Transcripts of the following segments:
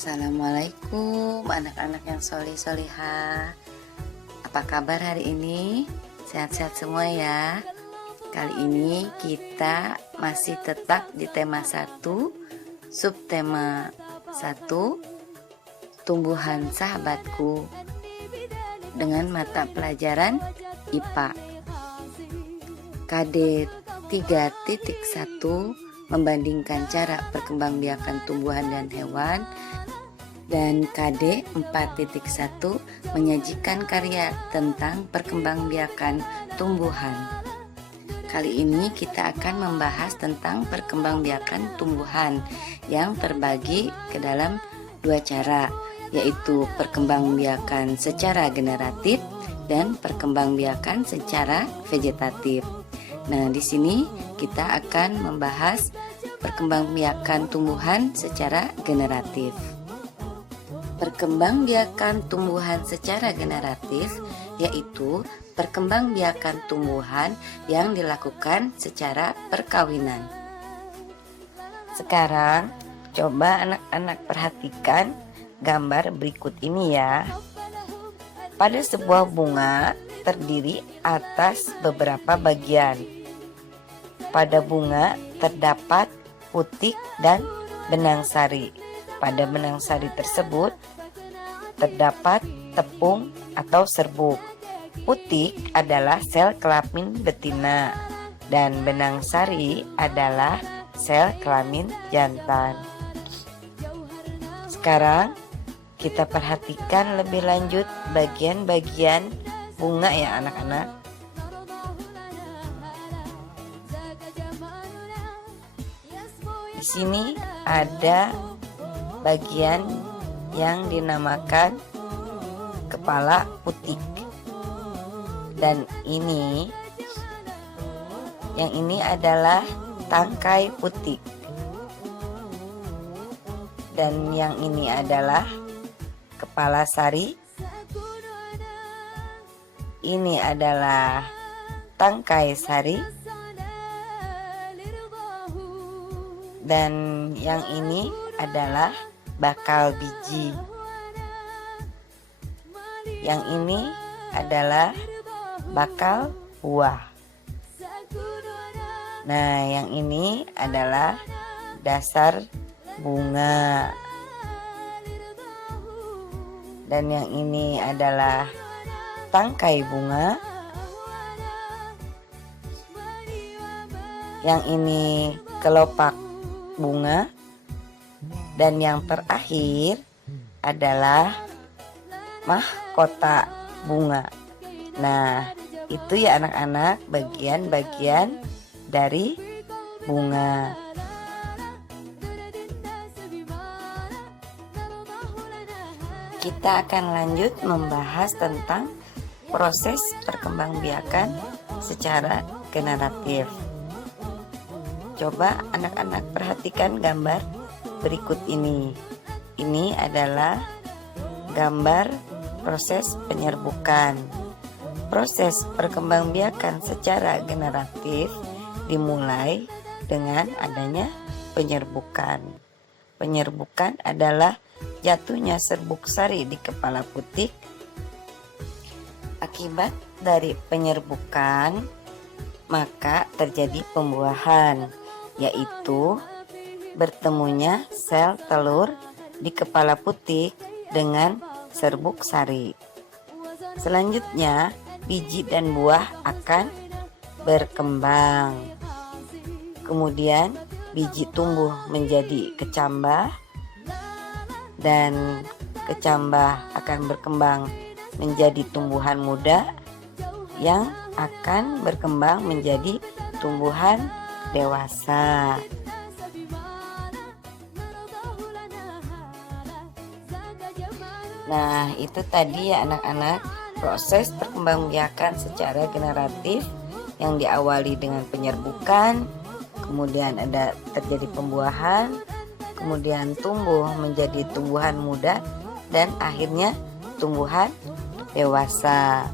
Assalamualaikum anak-anak yang solih-solihah. Apa kabar hari ini? Sehat-sehat semua ya. Kali ini kita masih tetap di tema 1, subtema 1, tumbuhan sahabatku, dengan mata pelajaran IPA. KD 3.1 membandingkan cara perkembangbiakan tumbuhan dan hewan, dan KD 4.1 menyajikan karya tentang perkembangbiakan tumbuhan. Kali ini kita akan membahas tentang perkembangbiakan tumbuhan yang terbagi ke dalam 2 cara, yaitu perkembangbiakan secara generatif dan perkembangbiakan secara vegetatif. Nah, di sini kita akan membahas perkembangbiakan tumbuhan secara generatif. Perkembangbiakan tumbuhan secara generatif yaitu perkembangbiakan tumbuhan yang dilakukan secara perkawinan. Sekarang coba anak-anak perhatikan gambar berikut ini ya. Pada sebuah bunga terdiri atas beberapa bagian. Pada bunga terdapat putik dan benang sari. Pada benang sari tersebut terdapat tepung atau serbuk. Putik adalah sel kelamin betina dan benang sari adalah sel kelamin jantan. Sekarang kita perhatikan lebih lanjut bagian-bagian bunga ya anak-anak. Di sini ada bagian yang dinamakan kepala putik. Dan yang ini adalah tangkai putik. Dan yang ini adalah kepala sari. Ini adalah tangkai sari. Dan yang ini adalah bakal biji. Yang ini adalah bakal buah. Nah, yang ini adalah dasar bunga. Dan yang ini adalah tangkai bunga. Yang ini kelopak bunga. Dan yang terakhir adalah mahkota bunga. Nah, itu ya anak-anak bagian-bagian dari bunga. Kita akan lanjut membahas tentang proses perkembangbiakan secara generatif. Coba anak-anak perhatikan gambar berikut ini. Ini adalah gambar proses penyerbukan. Proses perkembangbiakan secara generatif dimulai dengan adanya penyerbukan. Penyerbukan adalah jatuhnya serbuk sari di kepala putik. Akibat dari penyerbukan, maka terjadi pembuahan, yaitu bertemunya sel telur di kepala putik dengan serbuk sari. Selanjutnya, biji dan buah akan berkembang. Kemudian, biji tumbuh menjadi kecambah, dan kecambah akan berkembang menjadi tumbuhan muda yang akan berkembang menjadi tumbuhan dewasa. Nah, itu tadi ya anak-anak, proses perkembangbiakan secara generatif yang diawali dengan penyerbukan, kemudian ada terjadi pembuahan, kemudian tumbuh menjadi tumbuhan muda, dan akhirnya tumbuhan dewasa.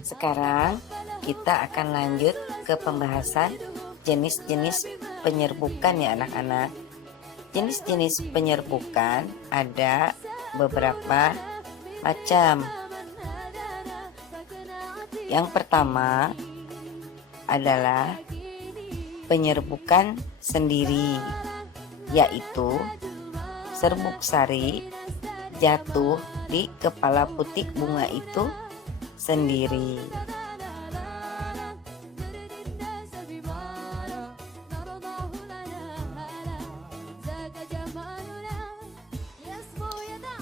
Sekarang kita akan lanjut ke pembahasan jenis-jenis penyerbukan ya anak-anak. Jenis-jenis penyerbukan ada beberapa macam. Yang pertama adalah penyerbukan sendiri, yaitu serbuk sari jatuh di kepala putik bunga itu sendiri.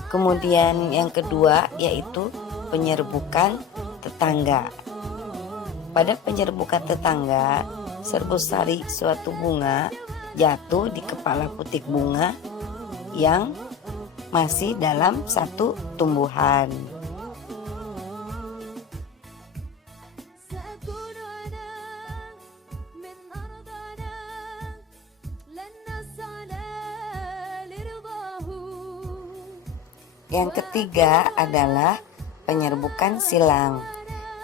Kemudian yang kedua yaitu penyerbukan tetangga. Pada penyerbukan tetangga, serbuk sari suatu bunga jatuh di kepala putik bunga yang masih dalam satu tumbuhan. Yang ketiga adalah penyerbukan silang,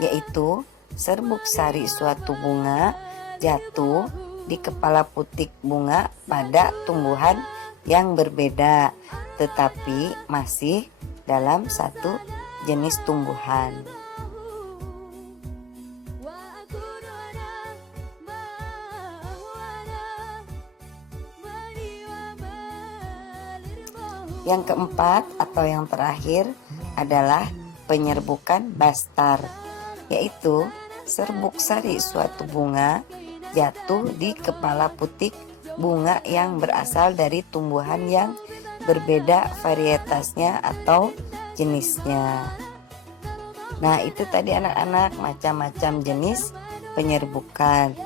yaitu serbuk sari suatu bunga jatuh di kepala putik bunga pada tumbuhan yang berbeda, tetapi masih dalam satu jenis tumbuhan. Yang keempat atau yang terakhir adalah penyerbukan bastar, yaitu serbuk sari suatu bunga jatuh di kepala putik bunga yang berasal dari tumbuhan yang berbeda varietasnya atau jenisnya. Nah, itu tadi anak-anak macam-macam jenis penyerbukan.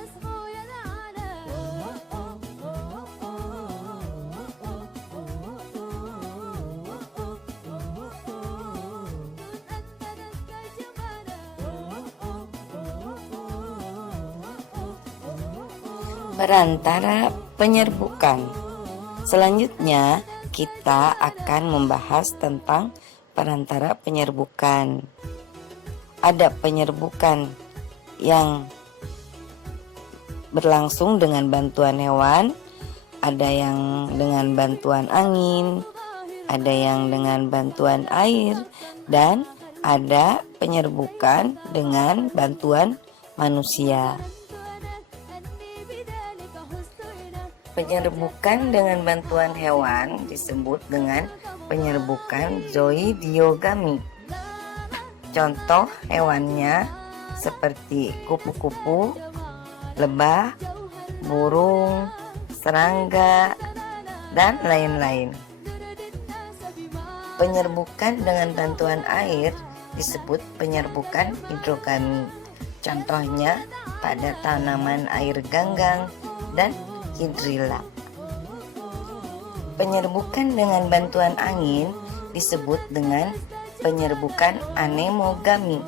Perantara penyerbukan. Selanjutnya kita akan membahas tentang perantara penyerbukan. Ada penyerbukan yang berlangsung dengan bantuan hewan, ada yang dengan bantuan angin, ada yang dengan bantuan air, dan ada penyerbukan dengan bantuan manusia. Penyerbukan dengan bantuan hewan disebut dengan penyerbukan zoidiogami. Contoh hewannya seperti kupu-kupu, lebah, burung, serangga, dan lain-lain. Penyerbukan dengan bantuan air disebut penyerbukan hidrogami. Contohnya pada tanaman air ganggang dan hidrilla. Penyerbukan dengan bantuan angin disebut dengan penyerbukan anemogami.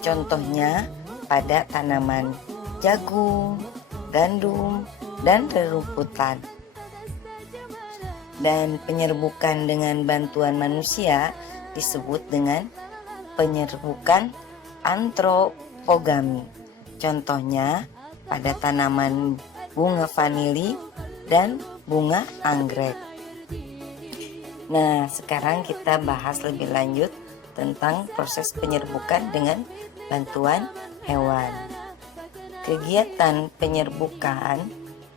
Contohnya pada tanaman jagung, gandum, dan rerumputan. Dan penyerbukan dengan bantuan manusia disebut dengan penyerbukan antropogami. Contohnya pada tanaman bunga vanili dan bunga anggrek. Nah, sekarang kita bahas lebih lanjut tentang proses penyerbukan dengan bantuan hewan. Kegiatan penyerbukan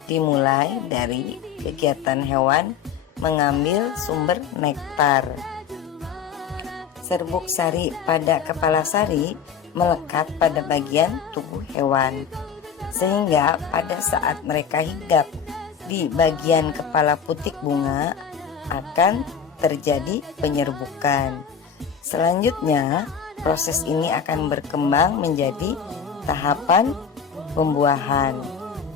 dimulai dari kegiatan hewan mengambil sumber nektar. Serbuk sari pada kepala sari melekat pada bagian tubuh hewan, sehingga pada saat mereka hinggap di bagian kepala putik bunga akan terjadi penyerbukan. Selanjutnya, proses ini akan berkembang menjadi tahapan pembuahan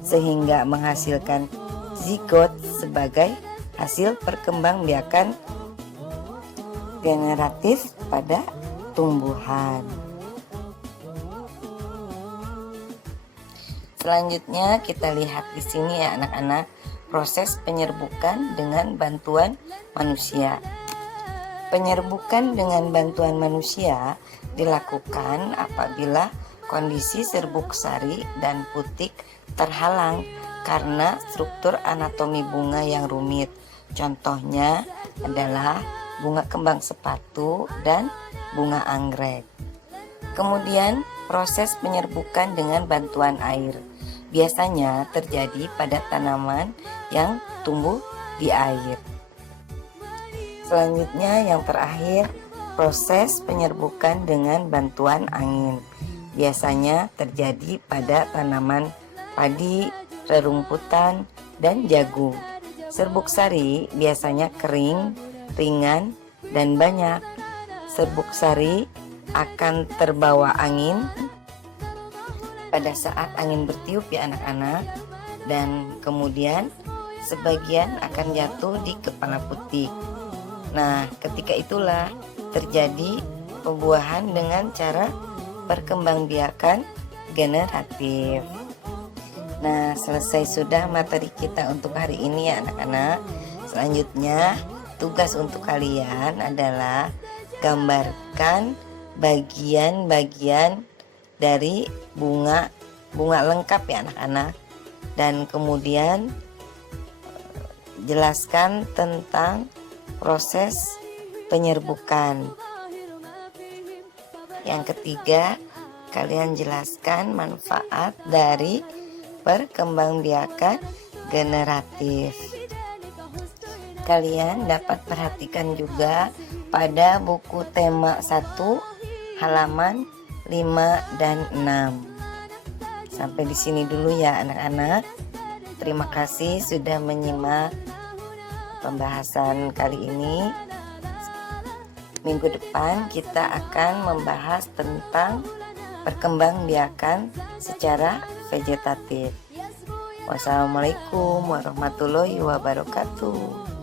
sehingga menghasilkan zigot sebagai hasil perkembangbiakan generatif pada tumbuhan. Selanjutnya kita lihat di sini ya anak-anak, proses penyerbukan dengan bantuan manusia. Penyerbukan dengan bantuan manusia dilakukan apabila kondisi serbuk sari dan putik terhalang karena struktur anatomi bunga yang rumit. Contohnya adalah bunga kembang sepatu dan bunga anggrek. Kemudian proses penyerbukan dengan bantuan air biasanya terjadi pada tanaman yang tumbuh di air. Selanjutnya yang terakhir, proses penyerbukan dengan bantuan angin biasanya terjadi pada tanaman padi, rerumputan, dan jagung. Serbuk sari biasanya kering, ringan, dan banyak. Serbuk sari akan terbawa angin pada saat angin bertiup ya anak-anak, dan kemudian sebagian akan jatuh di kepala putik. Nah, ketika itulah terjadi pembuahan dengan cara perkembangbiakan generatif. Nah, selesai sudah materi kita untuk hari ini ya anak-anak. Selanjutnya, tugas untuk kalian adalah gambarkan bagian-bagian dari bunga lengkap ya anak-anak. Dan kemudian jelaskan tentang proses penyerbukan. Yang ketiga, kalian jelaskan manfaat dari perkembangbiakan generatif. Kalian dapat perhatikan juga pada buku tema 1 halaman 5 dan 6. Sampai di sini dulu ya anak-anak. Terima kasih sudah menyimak pembahasan kali ini. Minggu depan kita akan membahas tentang perkembangbiakan secara vegetatif. Wassalamualaikum warahmatullahi wabarakatuh.